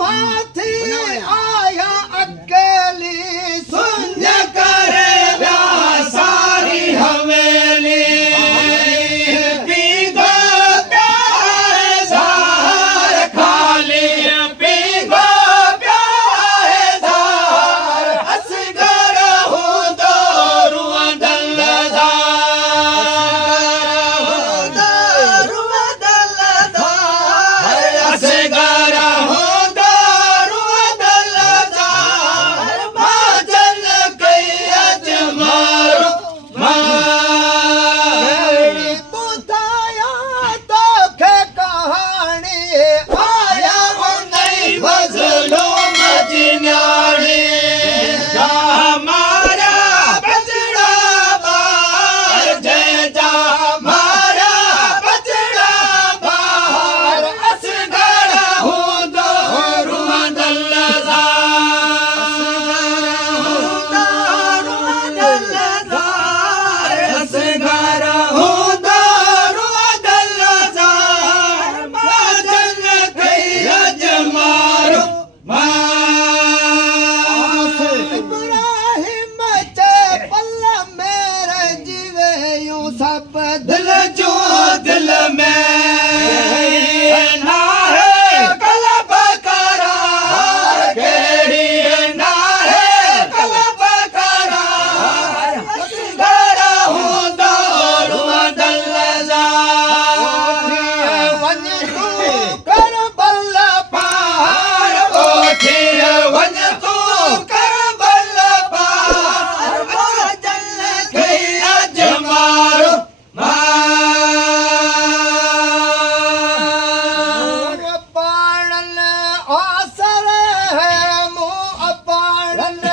हाथी आया अकेली सुन करे सारी हवेली पीगो प्यारे सार खाली पीगो प्यारे सार असगर हूँ तो रुआ सब दिल जो दिल में ना है कलब करार केड़ी ना है कलब करार असगर हूँ दौड़ू दल वन तू कर बल पार ओठी वन तू कर बल पार जल गई अजमारो आसर है मुँह अपाड़न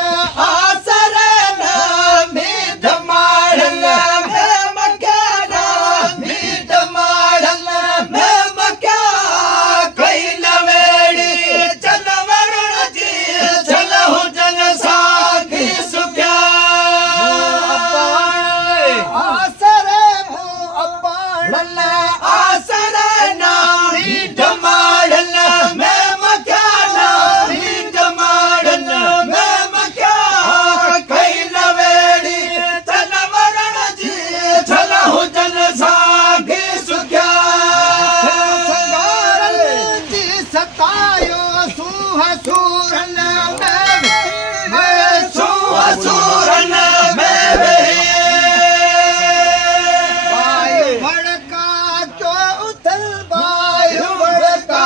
आसर मीठ माड़न मैं मक्याना मीठ माड़न मैं मक्या कई नवेड़ी चल वरण जी चल हो जन साखी सुख्या आसर मुँह अपाड़न आसर ना मीठ माड़न सतायो सूरन में सूरन में वायु भड़का जो उथल वायु भड़का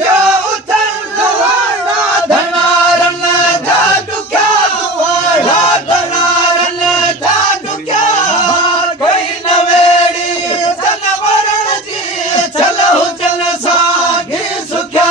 जो उथल दुआरा धनारन जादू क्या दुआरा धनारन जादू क्या कोई नवेड़ी चल वरण जी चलो चल सागे सुख्या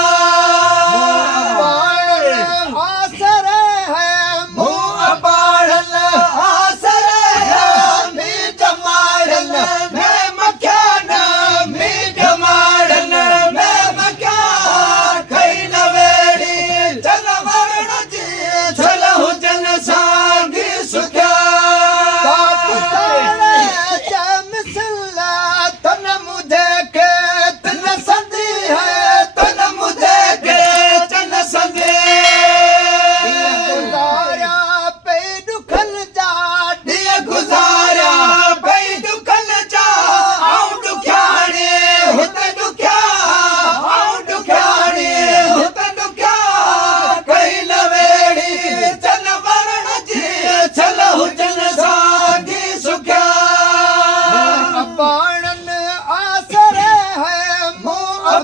बाणन आसरे है मुँह